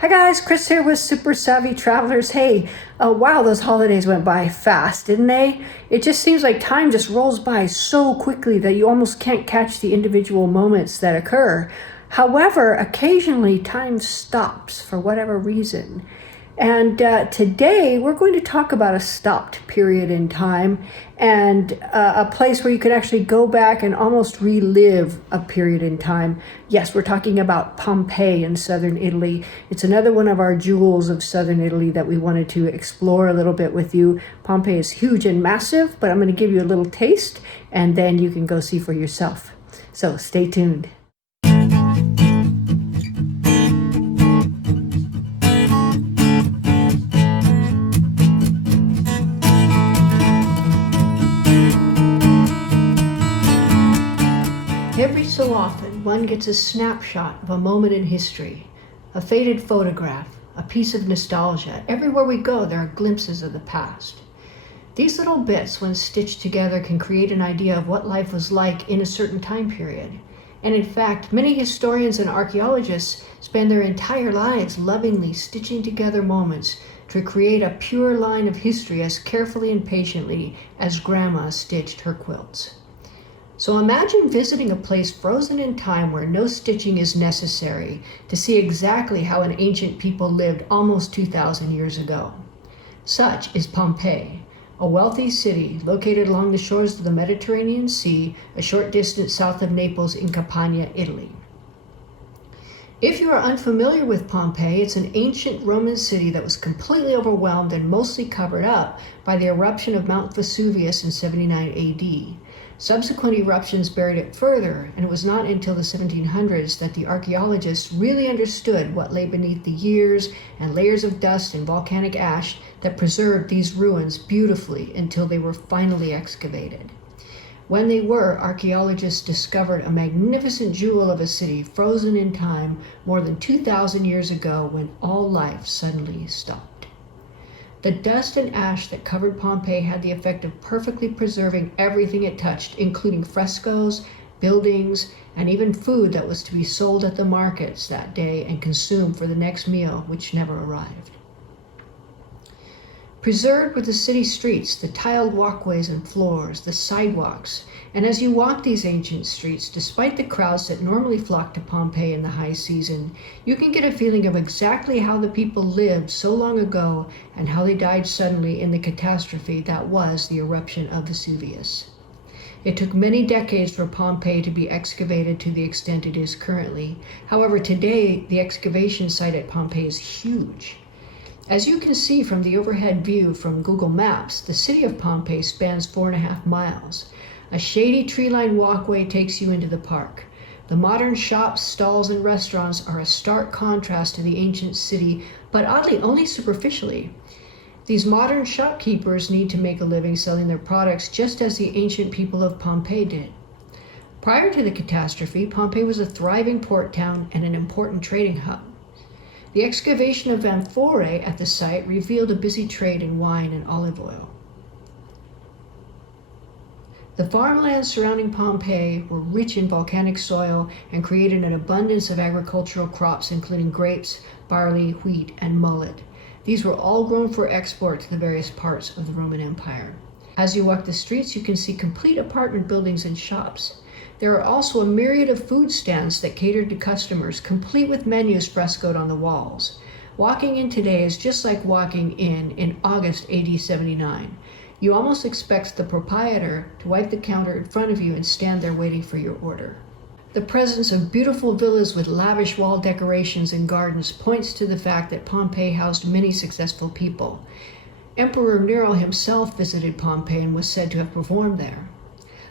Hi guys, Chris here with Super Savvy Travelers. Hey, wow, those holidays went by fast, didn't they? It just seems like time just rolls by so quickly that you almost can't catch the individual moments that occur. However, occasionally time stops for whatever reason. And today we're going to talk about a stopped period in time and a place where you could actually go back and almost relive a period in time. Yes, we're talking about Pompeii in southern Italy. It's another one of our jewels of southern Italy that we wanted to explore a little bit with you. Pompeii is huge and massive, but I'm going to give you a little taste and then you can go see for yourself. So stay tuned. Every so often, one gets a snapshot of a moment in history, a faded photograph, a piece of nostalgia. Everywhere we go, there are glimpses of the past. These little bits, when stitched together, can create an idea of what life was like in a certain time period. And in fact, many historians and archaeologists spend their entire lives lovingly stitching together moments to create a pure line of history as carefully and patiently as Grandma stitched her quilts. So imagine visiting a place frozen in time where no stitching is necessary to see exactly how an ancient people lived almost 2,000 years ago. Such is Pompeii, a wealthy city located along the shores of the Mediterranean Sea, a short distance south of Naples in Campania, Italy. If you are unfamiliar with Pompeii, it's an ancient Roman city that was completely overwhelmed and mostly covered up by the eruption of Mount Vesuvius in 79 AD. Subsequent eruptions buried it further, and it was not until the 1700s that the archaeologists really understood what lay beneath the years and layers of dust and volcanic ash that preserved these ruins beautifully until they were finally excavated. When they were, archaeologists discovered a magnificent jewel of a city frozen in time more than 2,000 years ago when all life suddenly stopped. The dust and ash that covered Pompeii had the effect of perfectly preserving everything it touched, including frescoes, buildings, and even food that was to be sold at the markets that day and consumed for the next meal, which never arrived. Preserved were the city streets, the tiled walkways and floors, the sidewalks, and as you walk these ancient streets, despite the crowds that normally flock to Pompeii in the high season, you can get a feeling of exactly how the people lived so long ago and how they died suddenly in the catastrophe that was the eruption of Vesuvius. It took many decades for Pompeii to be excavated to the extent it is currently. However, today, the excavation site at Pompeii is huge. As you can see from the overhead view from Google Maps, the city of Pompeii spans 4.5 miles. A shady tree-lined walkway takes you into the park. The modern shops, stalls, and restaurants are a stark contrast to the ancient city, but oddly only superficially. These modern shopkeepers need to make a living selling their products just as the ancient people of Pompeii did. Prior to the catastrophe, Pompeii was a thriving port town and an important trading hub. The excavation of amphorae at the site revealed a busy trade in wine and olive oil. The farmlands surrounding Pompeii were rich in volcanic soil and created an abundance of agricultural crops including grapes, barley, wheat, and millet. These were all grown for export to the various parts of the Roman Empire. As you walk the streets, you can see complete apartment buildings and shops. There are also a myriad of food stands that catered to customers, complete with menus frescoed on the walls. Walking in today is just like walking in August AD 79. You almost expect the proprietor to wipe the counter in front of you and stand there waiting for your order. The presence of beautiful villas with lavish wall decorations and gardens points to the fact that Pompeii housed many successful people. Emperor Nero himself visited Pompeii and was said to have performed there.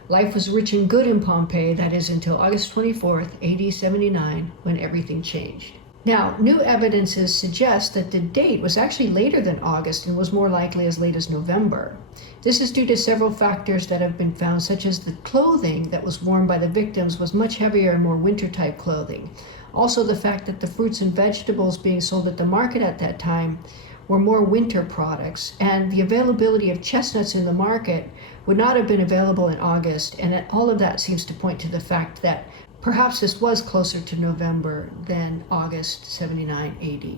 Life was rich and good in Pompeii, that is until August 24th, AD 79, when everything changed. Now, new evidences suggest that the date was actually later than August and was more likely as late as November. This is due to several factors that have been found, such as the clothing that was worn by the victims was much heavier and more winter-type clothing. Also, the fact that the fruits and vegetables being sold at the market at that time were more winter products, and the availability of chestnuts in the market would not have been available in August, and all of that seems to point to the fact that perhaps this was closer to November than August 79 AD.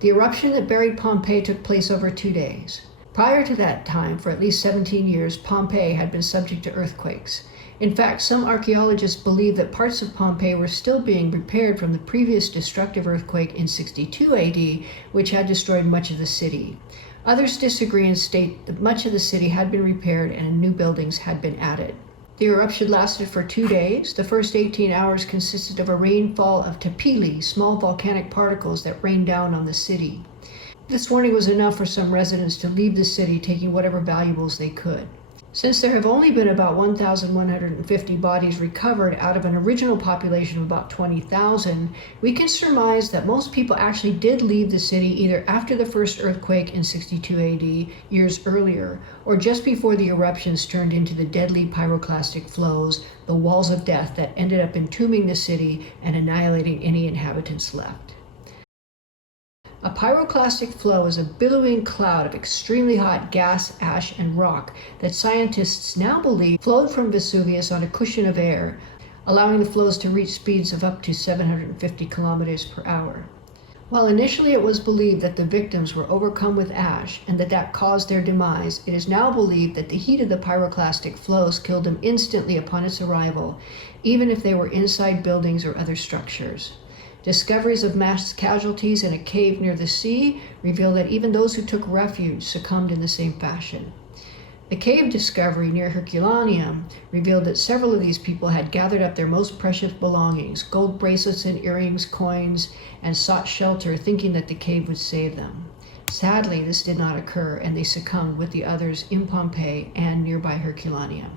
The eruption that buried Pompeii took place over 2 days. Prior to that time, for at least 17 years, Pompeii had been subject to earthquakes. In fact, some archaeologists believe that parts of Pompeii were still being repaired from the previous destructive earthquake in 62 AD, which had destroyed much of the city. Others disagree and state that much of the city had been repaired and new buildings had been added. The eruption lasted for 2 days. The first 18 hours consisted of a rainfall of tapili, small volcanic particles that rained down on the city. This warning was enough for some residents to leave the city, taking whatever valuables they could. Since there have only been about 1,150 bodies recovered out of an original population of about 20,000, we can surmise that most people actually did leave the city either after the first earthquake in 62 AD, years earlier, or just before the eruptions turned into the deadly pyroclastic flows, the walls of death that ended up entombing the city and annihilating any inhabitants left. A pyroclastic flow is a billowing cloud of extremely hot gas, ash, and rock that scientists now believe flowed from Vesuvius on a cushion of air, allowing the flows to reach speeds of up to 750 kilometers per hour. While initially it was believed that the victims were overcome with ash and that caused their demise, it is now believed that the heat of the pyroclastic flows killed them instantly upon its arrival, even if they were inside buildings or other structures. Discoveries of mass casualties in a cave near the sea reveal that even those who took refuge succumbed in the same fashion. The cave discovery near Herculaneum revealed that several of these people had gathered up their most precious belongings, gold bracelets and earrings, coins, and sought shelter, thinking that the cave would save them. Sadly, this did not occur, and they succumbed with the others in Pompeii and nearby Herculaneum.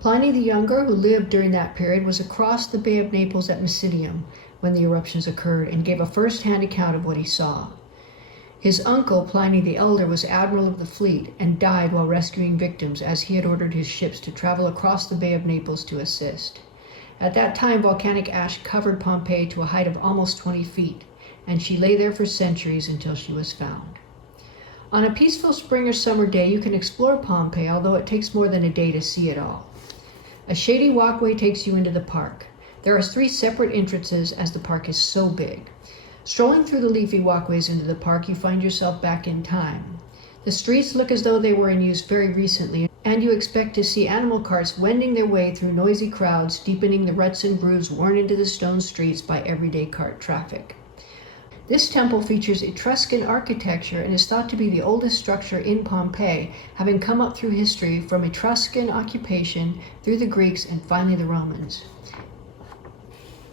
Pliny the Younger, who lived during that period, was across the Bay of Naples at Misenum when the eruptions occurred and gave a first-hand account of what he saw. His uncle, Pliny the Elder, was admiral of the fleet and died while rescuing victims as he had ordered his ships to travel across the Bay of Naples to assist. At that time, volcanic ash covered Pompeii to a height of almost 20 feet, and she lay there for centuries until she was found. On a peaceful spring or summer day, you can explore Pompeii, although it takes more than a day to see it all. A shady walkway takes you into the park. There are 3 separate entrances as the park is so big. Strolling through the leafy walkways into the park, you find yourself back in time. The streets look as though they were in use very recently, and you expect to see animal carts wending their way through noisy crowds, deepening the ruts and grooves worn into the stone streets by everyday cart traffic. This temple features Etruscan architecture and is thought to be the oldest structure in Pompeii, having come up through history from Etruscan occupation through the Greeks and finally the Romans.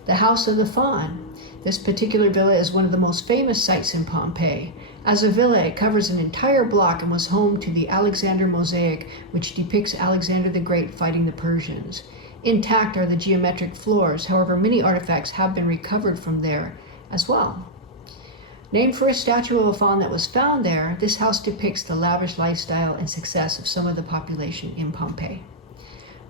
The House of the Faun. This particular villa is one of the most famous sites in Pompeii. As a villa, it covers an entire block and was home to the Alexander mosaic, which depicts Alexander the Great fighting the Persians. Intact are the geometric floors, however, many artifacts have been recovered from there as well. Named for a statue of a faun that was found there, this house depicts the lavish lifestyle and success of some of the population in Pompeii.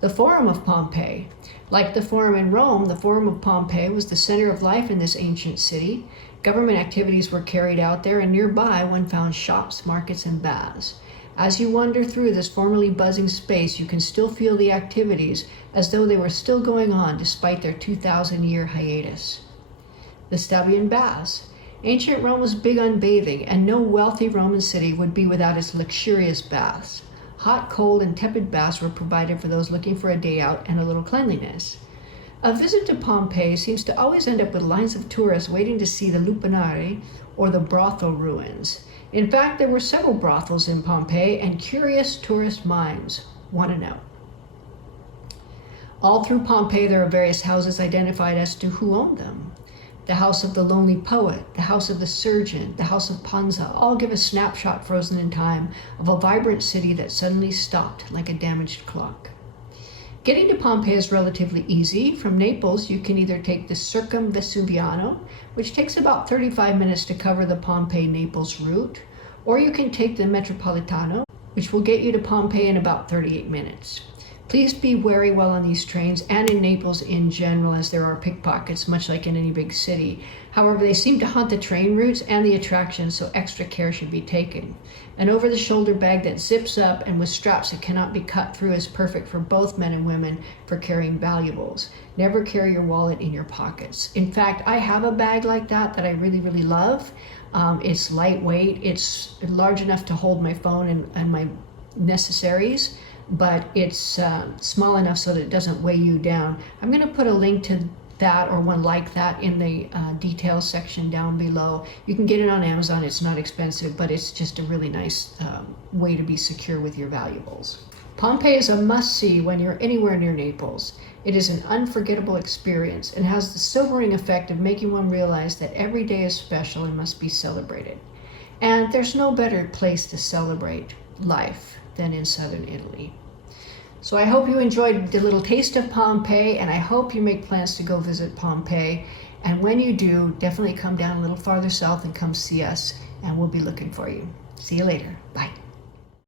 The Forum of Pompeii. Like the Forum in Rome, the Forum of Pompeii was the center of life in this ancient city. Government activities were carried out there, and nearby one found shops, markets, and baths. As you wander through this formerly buzzing space, you can still feel the activities as though they were still going on despite their 2,000-year hiatus. The Stabian Baths. Ancient Rome was big on bathing, and no wealthy Roman city would be without its luxurious baths. Hot, cold, and tepid baths were provided for those looking for a day out and a little cleanliness. A visit to Pompeii seems to always end up with lines of tourists waiting to see the Lupanari, or the brothel ruins. In fact, there were several brothels in Pompeii, and curious tourist minds want to know. All through Pompeii, there are various houses identified as to who owned them. The House of the Lonely Poet, the House of the Surgeon, the House of Panza, all give a snapshot frozen in time of a vibrant city that suddenly stopped like a damaged clock. Getting to Pompeii is relatively easy. From Naples, you can either take the Circumvesuviano, which takes about 35 minutes to cover the Pompeii-Naples route, or you can take the Metropolitano, which will get you to Pompeii in about 38 minutes. Please be wary while on these trains and in Naples in general, as there are pickpockets, much like in any big city. However, they seem to haunt the train routes and the attractions, so extra care should be taken. An over-the-shoulder bag that zips up and with straps that cannot be cut through is perfect for both men and women for carrying valuables. Never carry your wallet in your pockets. In fact, I have a bag like that I really, really love. It's lightweight. It's large enough to hold my phone and my necessaries, but it's small enough so that it doesn't weigh you down. I'm going to put a link to that or one like that in the details section down below. You can get it on Amazon. It's not expensive, but it's just a really nice way to be secure with your valuables. Pompeii is a must-see when you're anywhere near Naples. It is an unforgettable experience and has the sobering effect of making one realize that every day is special and must be celebrated. And there's no better place to celebrate life than in southern Italy. So I hope you enjoyed the little taste of Pompeii, and I hope you make plans to go visit Pompeii. And when you do, definitely come down a little farther south and come see us, and we'll be looking for you. See you later. Bye.